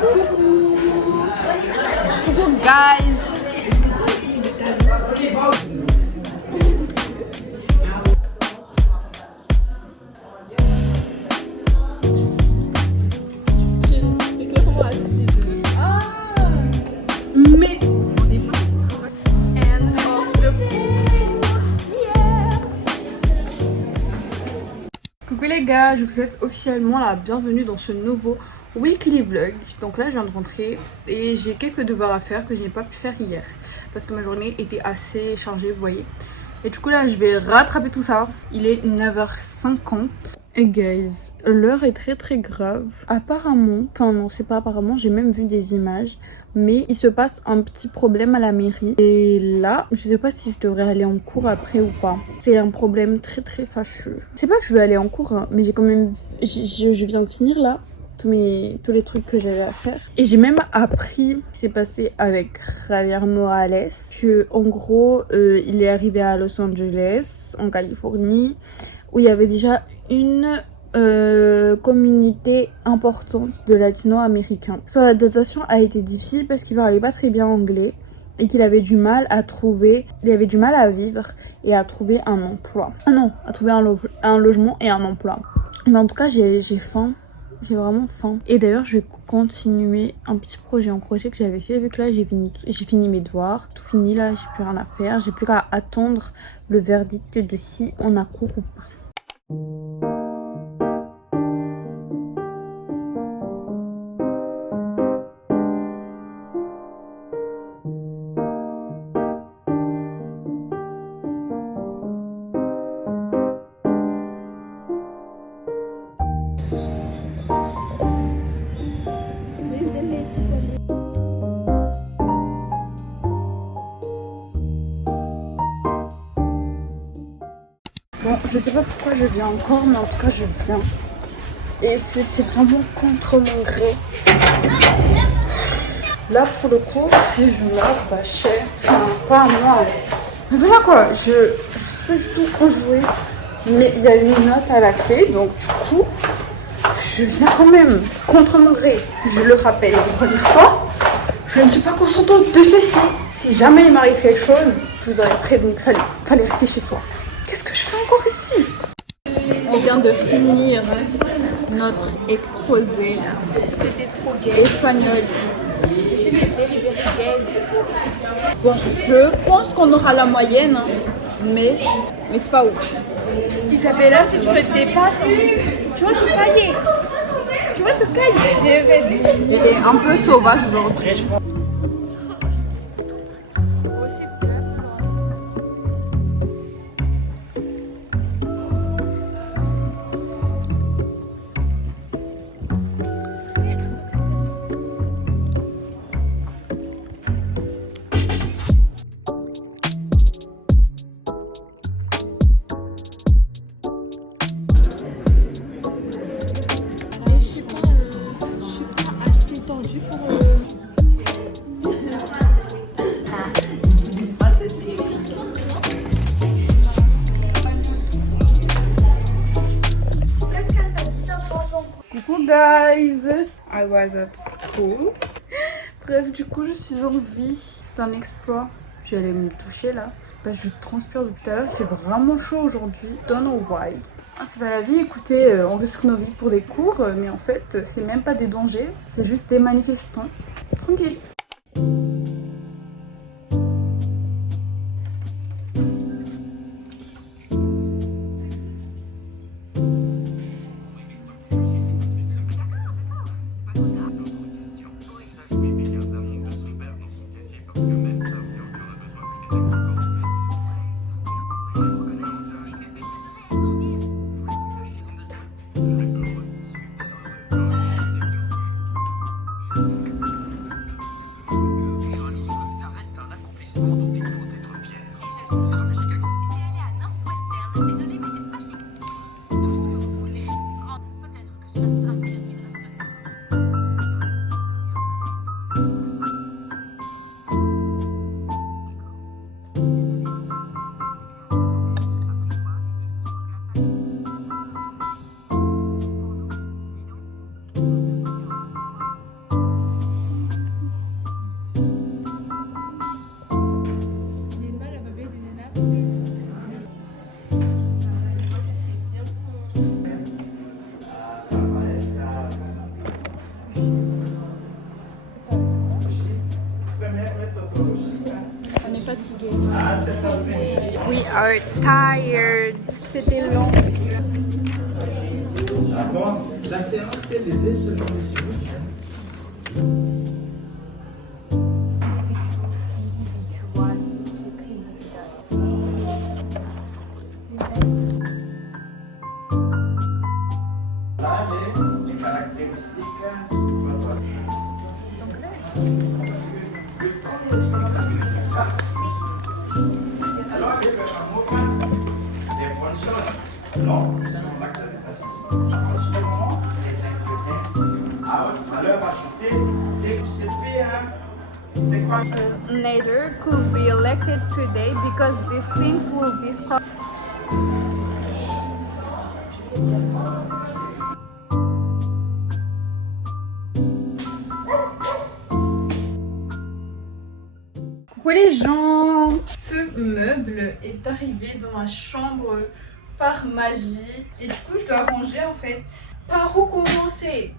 Coucou. Coucou guys. Mais on est pas end of the Coucou les gars, je vous souhaite officiellement la bienvenue dans ce nouveau weekly vlog. Donc là je viens de rentrer et j'ai quelques devoirs à faire que je n'ai pas pu faire hier parce que ma journée était assez chargée, vous voyez. Et du coup là je vais rattraper tout ça. Il est 9h50 et guys, l'heure est très grave. Apparemment, enfin non c'est pas apparemment, j'ai même vu des images, mais il se passe un petit problème à la mairie. Et là, je sais pas si je devrais aller en cours après ou pas. C'est un problème très fâcheux. C'est pas que je veux aller en cours, hein, mais j'ai quand même, je viens de finir là tous les trucs que j'avais à faire. Et j'ai même appris ce qui s'est passé avec Javier Morales, que en gros, il est arrivé à Los Angeles, en Californie, où il y avait déjà une communauté importante de latino-américains. Son adaptation a été difficile parce qu'il parlait pas très bien anglais et qu'il avait du mal à vivre et à trouver un emploi. Ah non, à trouver un logement et un emploi. Mais en tout cas, j'ai faim. J'ai vraiment faim. Et d'ailleurs, je vais continuer un petit projet en crochet que j'avais fait. Vu que là, j'ai fini mes devoirs. Tout fini, là, j'ai plus rien à faire. J'ai plus qu'à attendre le verdict de si on a cours ou pas. Bon, je sais pas pourquoi je viens encore, mais en tout cas je viens. Et c'est vraiment contre mon gré. Là pour le coup, si je meurs, bah cher. Enfin, pas à moi. Mais voilà quoi, je sais pas du tout où jouer. Mais il y a une note à la clé, donc du coup, je viens quand même contre mon gré. Je le rappelle encore une fois, je ne suis pas consentante de ceci. Si jamais il m'arrive quelque chose, je vous aurais prévenu qu'il fallait rester chez soi. Qu'est-ce que je fais encore ici? On vient de finir notre exposé. C'était trop gay. Espagnol. C'était very gay. Bon, je pense qu'on aura la moyenne, hein, mais c'est pas ouf. Isabella, si tu me dépasses, tu vois ce cahier. Tu vois ce cahier. Il est un peu sauvage aujourd'hui. Coucou guys, I was at school. Bref, du coup je suis en vie. C'est un exploit. Je vais aller me toucher là. Bah, je transpire depuis tout à l'heure. Il fait vraiment chaud aujourd'hui. Don't know why. Ah, c'est pas la vie. Écoutez, on risque nos vies pour des cours, mais en fait c'est même pas des dangers. C'est juste des manifestants. Tranquille. On est fatigué. We are tired. C'était long. Ah bon, la séance c'est l'été selon les services. Là, les caractéristiques. Alors, avec le amour, des bonnes choses. Non, c'est un acte de passif. En ce moment, les ingrédients à haute valeur ajoutée, dès que c'est PM, c'est quoi? Neither could be elected today because these things will disqualify. Coucou les gens! Ce meuble est arrivé dans ma chambre par magie et du coup je dois ranger en fait. Par où commencer?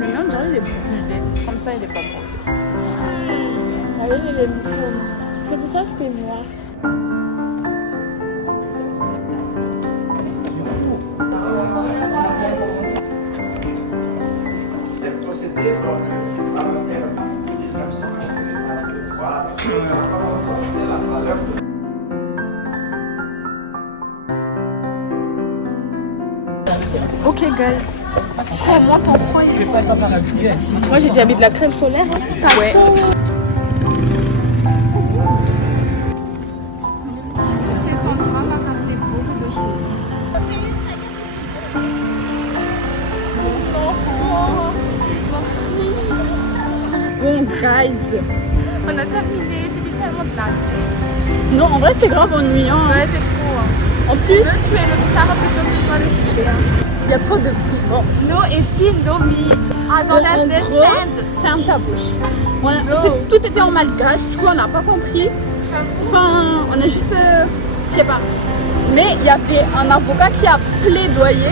Le mien, on dirait il est brûlé. Comme ça, il est pas bon. Ah oui, il est jaune. C'est pour ça que c'est noir. C'est procédé donc parlementaire 1983. C'est la valeur de Ok guys, comment ton enfant il est pas Moi, j'ai déjà mis de la crème solaire. ouais. Cet endroit m'a rappelé beaucoup de choses. Bon guys. On a terminé, c'était tellement tard. Non, en vrai c'est grave ennuyant. Ouais, c'est trop. En plus, Tu es le tard plutôt que toi le choucher. il y a trop de bruit. Bon, No eating, no me. I don't en gros, understand. ferme ta bouche. Tout était en malgache, du coup on n'a pas compris. Enfin, on a juste, je sais pas. Mais il y avait un avocat qui a plaidoyé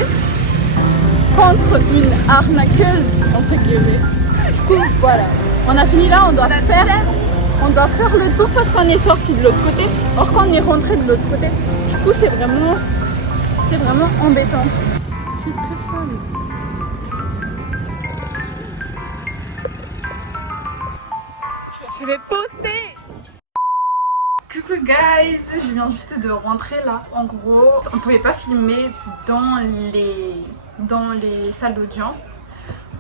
contre une arnaqueuse, entre guillemets. Du coup, voilà. On a fini là, on doit faire le tour parce qu'on est sorti de l'autre côté. Or quand on est rentré de l'autre côté, du coup c'est vraiment embêtant. Je suis très folle. Je vais poster. Coucou guys, je viens juste de rentrer là. En gros, on pouvait pas filmer dans les salles d'audience.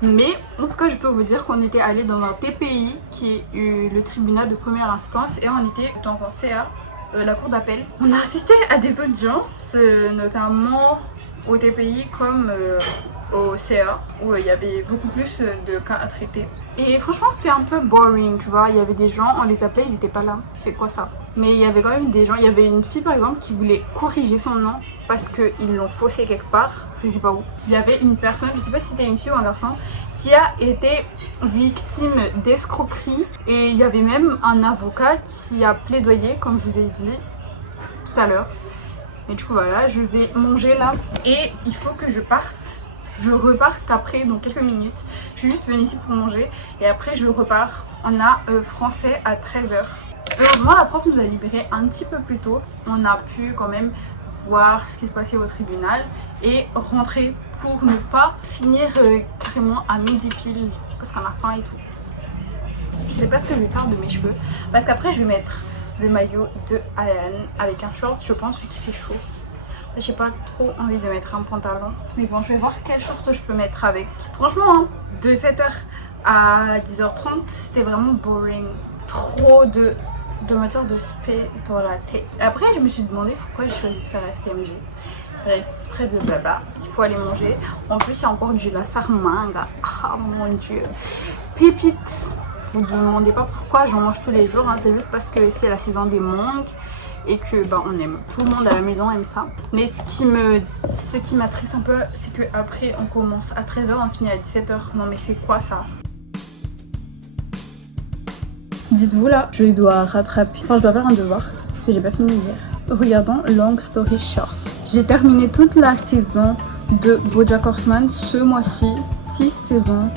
Mais en tout cas, je peux vous dire qu'on était allé dans un TPI qui est le tribunal de première instance et on était dans un CA, la cour d'appel. On a assisté à des audiences, notamment au TPI comme au CA où il y avait beaucoup plus de cas à traiter. Et franchement c'était un peu boring, tu vois, il y avait des gens, on les appelait, ils étaient pas là, c'est quoi ça? Mais il y avait quand même des gens, il y avait une fille par exemple qui voulait corriger son nom parce qu'ils l'ont faussé quelque part, je sais pas où. Il y avait une personne, je sais pas si c'était une fille ou un garçon, qui a été victime d'escroquerie et il y avait même un avocat qui a plaidoyé comme je vous ai dit tout à l'heure. Et du coup voilà, je vais manger là et il faut que je parte. Je reparte après dans quelques minutes. Je suis juste venue ici pour manger et après je repars. On a français à 13h. Heureusement la prof nous a libéré un petit peu plus tôt. On a pu quand même voir ce qui se passait au tribunal et rentrer pour ne pas finir carrément à midi pile parce qu'on a faim et tout. Je sais pas ce que je vais faire de mes cheveux parce qu'après je vais mettre le maillot de Alan avec un short je pense vu qu'il fait chaud. J'ai pas trop envie de mettre un pantalon. Mais bon, je vais voir quel short je peux mettre avec. Franchement, hein, de 7h à 10h30, c'était vraiment boring. Trop de matière de spé dans la tête. Après, je me suis demandé pourquoi j'ai choisi de faire STMG. Bref, très de blabla. Il faut aller manger. En plus, il y a encore du lassar manga. Ah mon dieu. Pépite. Vous ne me demandez pas pourquoi j'en mange tous les jours. Hein. C'est juste parce que c'est la saison des mangues. Et que bah, on aime. Tout le monde à la maison aime ça. Mais ce qui m'attriste un peu, c'est qu'après on commence à 13h, on finit à 17h. Non mais c'est quoi ça? Dites-vous là, je dois rattraper. Enfin, je dois faire un devoir que j'ai pas fini hier. Regardons Long Story Short. J'ai terminé toute la saison de BoJack Horseman ce mois-ci. 6 saisons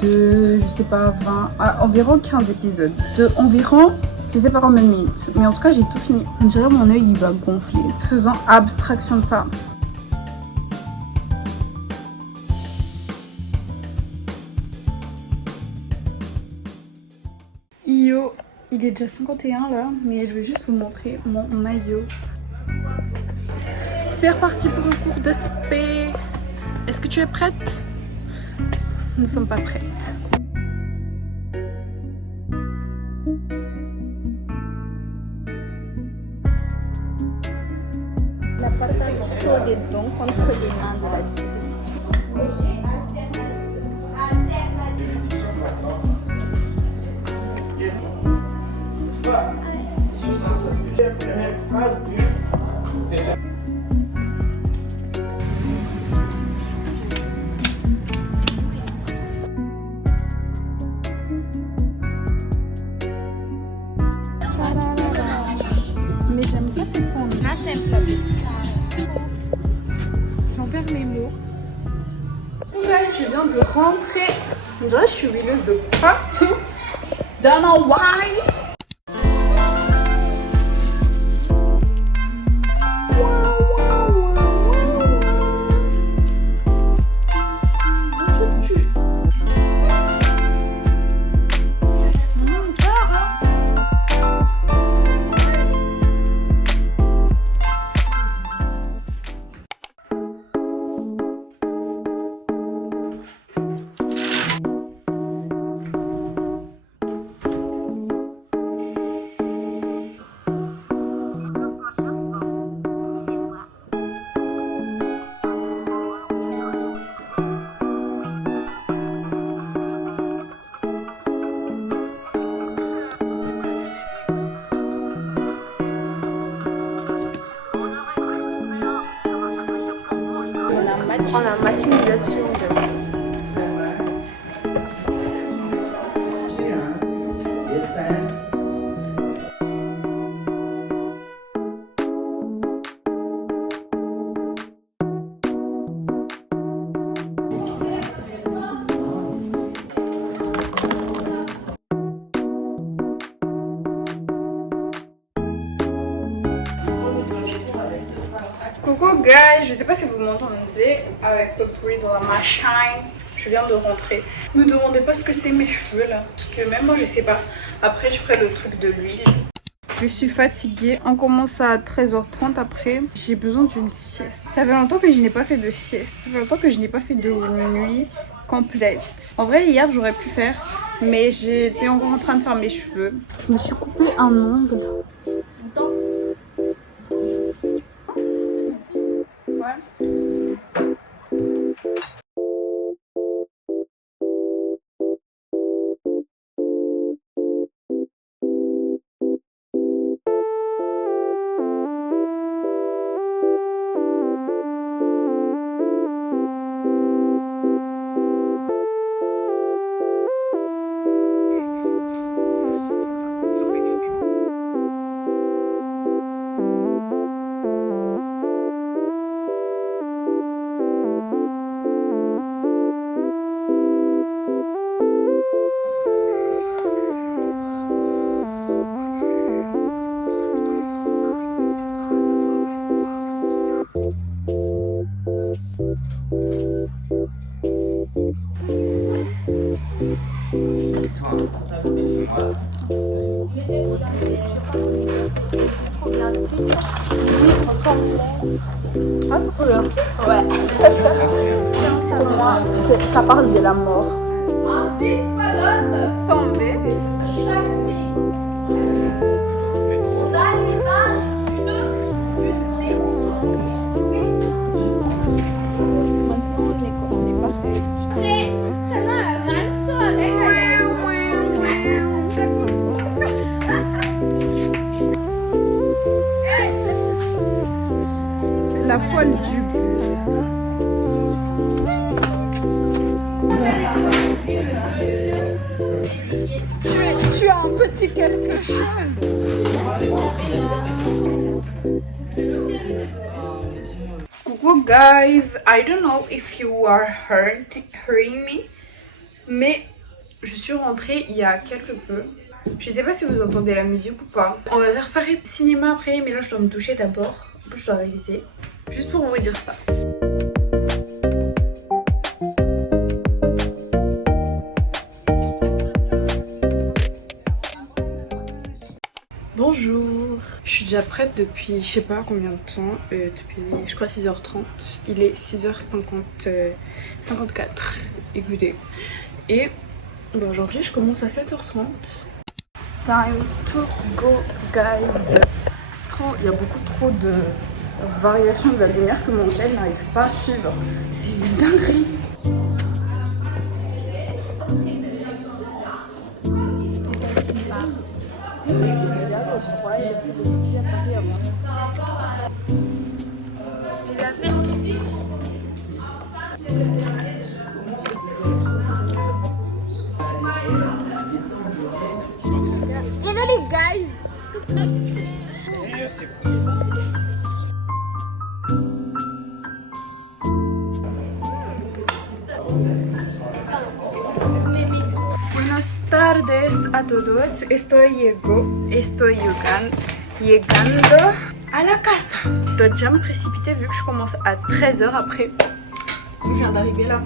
de, je sais pas, 20, environ 15 épisodes. De environ, je sais pas combien de minutes. Mais en tout cas, j'ai tout fini. On dirait mon œil, il va gonfler. Faisant abstraction de ça. Yo, il est déjà 51 là, mais je vais juste vous montrer mon maillot. C'est reparti pour un cours de spé. Est-ce que tu es prête? Nous ne sommes pas prêtes. La patate chaude est donc contre les mains de la distribution. La première phrase du... Mais j'aime pas cette forme. Là, c'est un plat. J'en perds mes mots. Ouais, je viens de rentrer. On dirait que je suis huileuse de partout. Don't know why. On a maximisation de... Coucou guys, je sais pas si vous m'entendez avec le bruit de la machine. Je viens de rentrer. Ne me demandez pas ce que c'est mes cheveux là, parce que même moi je sais pas. Après je ferai le truc de l'huile. Je suis fatiguée. On commence à 13h30 après. J'ai besoin d'une sieste. Ça fait longtemps que je n'ai pas fait de sieste. Ça fait longtemps que je n'ai pas fait de nuit complète. En vrai hier j'aurais pu faire, mais j'étais encore en train de faire mes cheveux. Je me suis coupé un ongle. Ah, ça parle de la mort. Ensuite, quoi d'autre? Tomber. Chaque vie. On a l'image d'une nation. Maintenant, on est parfait. Ça n'a rien de ça, hein? La folle du bus. Tu as un petit quelque chose. Coucou guys, I don't know if you are hearing me, mais je suis rentrée il y a quelque peu. Je sais pas si vous entendez la musique ou pas. On va faire ça cinéma après, mais là je dois me toucher d'abord. En plus je dois réviser. Juste pour vous dire ça. Bonjour, je suis déjà prête depuis je sais pas combien de temps, depuis je crois 6h30, il est 6h54, écoutez, et bon, aujourd'hui je commence à 7h30. Time to go guys, c'est trop, il y a beaucoup trop de variations de la lumière que mon tel n'arrive pas à suivre, c'est une dinguerie. Hello les guys. Buenas tardes a todos, estoy llegando à la casa. Je dois déjà me précipiter vu que je commence à 13h après. Parce que je viens d'arriver là.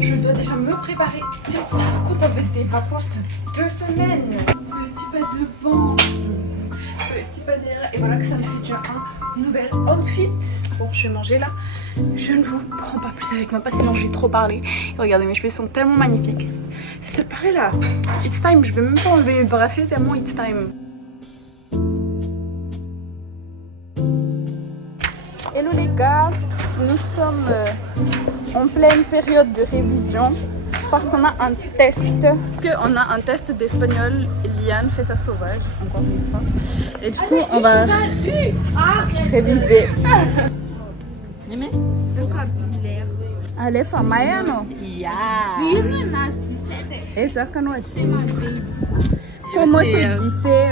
Je dois déjà me préparer. C'est ça quand on veut des vacances de 2 semaines. Petit pas devant, petit pas derrière. Et voilà que ça me fait déjà un nouvel outfit. Bon, je vais manger là. Je ne vous prends pas plus avec moi parce que sinon je vais trop parler. Et regardez, mes cheveux sont tellement magnifiques. S'il te plaît là, it's time. Je vais même pas enlever mes bracelets tellement it's time. Hello les gars, nous sommes en pleine période de révision parce qu'on a un test. On a un test d'espagnol. Liane fait sa sauvage, encore une fois. Et du coup, on va réviser. Ale famaya no? Esa canoa. ¿Cómo se dice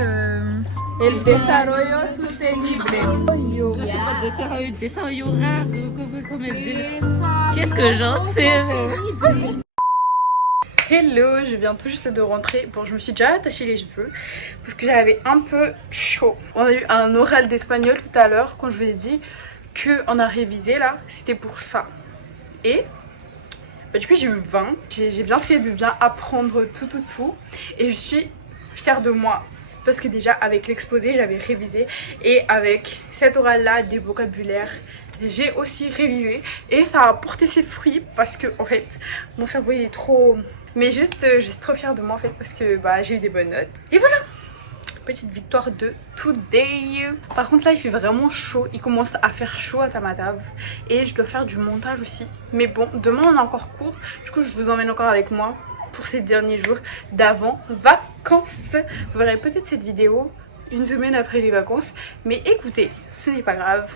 el desarrollo sostenible? Qu'est-ce que j'en sais? Hello, je viens tout juste de rentrer. Bon, je me suis déjà attaché les cheveux parce que j'avais un peu chaud. On a eu un oral d'espagnol tout à l'heure quand je vous ai dit qu'on a révisé là. C'était pour ça. Et bah, du coup j'ai eu 20. J'ai bien fait de bien apprendre tout. Et je suis fière de moi. Parce que déjà avec l'exposé j'avais révisé. Et avec cet oral là des vocabulaires j'ai aussi révisé. Et ça a porté ses fruits parce que en fait mon cerveau il est trop... Mais je suis trop fière de moi en fait parce que bah, j'ai eu des bonnes notes. Et voilà, petite victoire de today. Par contre là il fait vraiment chaud, il commence à faire chaud à Tamatave. Et je dois faire du montage aussi. Mais bon, demain on a encore cours. Du coup je vous emmène encore avec moi pour ces derniers jours d'avant vacances. Vous verrez peut-être cette vidéo une semaine après les vacances. Mais écoutez, ce n'est pas grave.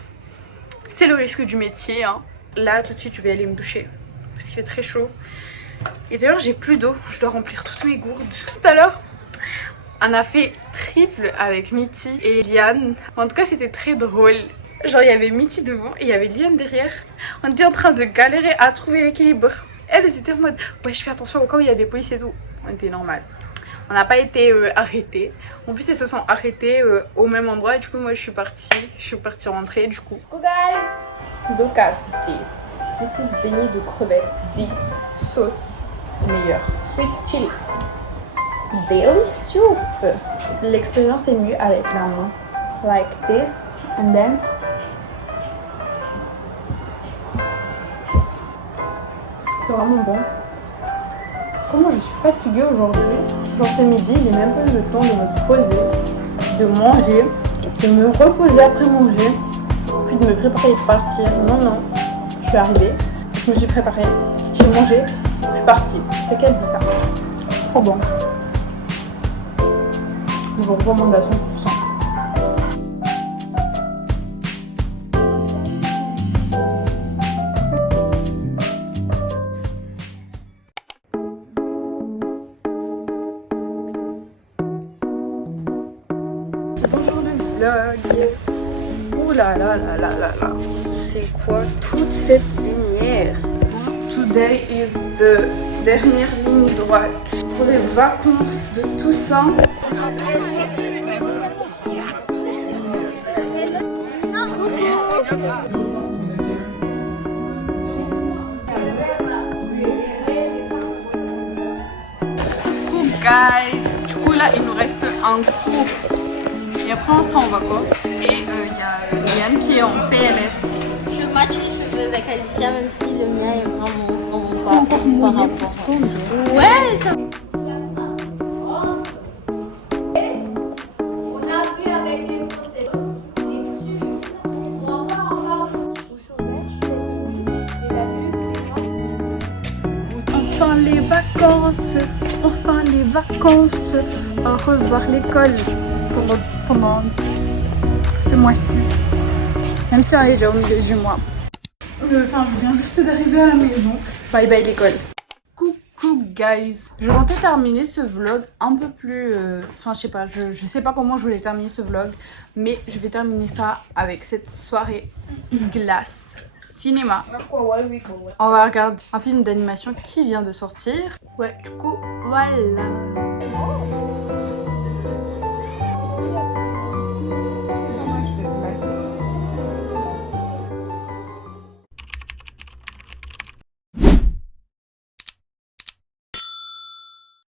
C'est le risque du métier hein. Là tout de suite je vais aller me doucher parce qu'il fait très chaud. Et d'ailleurs j'ai plus d'eau, je dois remplir toutes mes gourdes. Tout à l'heure on a fait triple avec Mitty et Liane. En tout cas c'était très drôle. Genre il y avait Mitty devant et il y avait Liane derrière. On était en train de galérer à trouver l'équilibre. Elle était en mode ouais je fais attention au cas où il y a des policiers et tout. On était normal. On n'a pas été arrêtés. En plus elles se sont arrêtées au même endroit et du coup moi je suis partie rentrer du coup. Go guys! Look at this. This is beignet de crevettes. This sauce meilleure. Sweet chili. Delicious. L'expérience est mieux avec la main. Like this and then. C'est vraiment bon. Comment je suis fatiguée aujourd'hui. Genre c'est midi, j'ai même pas eu le temps de me poser, de manger, de me reposer après manger, puis de me préparer et de partir. Non, non. Je suis arrivée, je me suis préparée, j'ai mangé, je suis partie. C'est quelle vie ça? Trop bon. Je vous recommande à 100%. Bonjour le vlog. Ouh là là là là là là. C'est quoi toute cette lumière? Today is the dernière ligne droite pour les vacances de Toussaint. Coucou guys. Du coup là il nous reste un cours. Et après on sera en vacances et il y a Yann qui est en PLS. Je match les cheveux avec Alicia, même si le mien est vraiment C'est pas encore mouillé pour toi. Ouais, ça. Enfin les vacances, enfin les vacances. Au revoir l'école pendant ce mois-ci. Même si on est déjà au milieu du mois. Enfin, je viens juste d'arriver à la maison. Bye bye l'école. Coucou guys. Je comptais terminer ce vlog un peu plus... Enfin, je sais pas, je sais pas comment je voulais terminer ce vlog. Mais je vais terminer ça avec cette soirée glace cinéma. On va regarder un film d'animation qui vient de sortir. Ouais, du coup, voilà.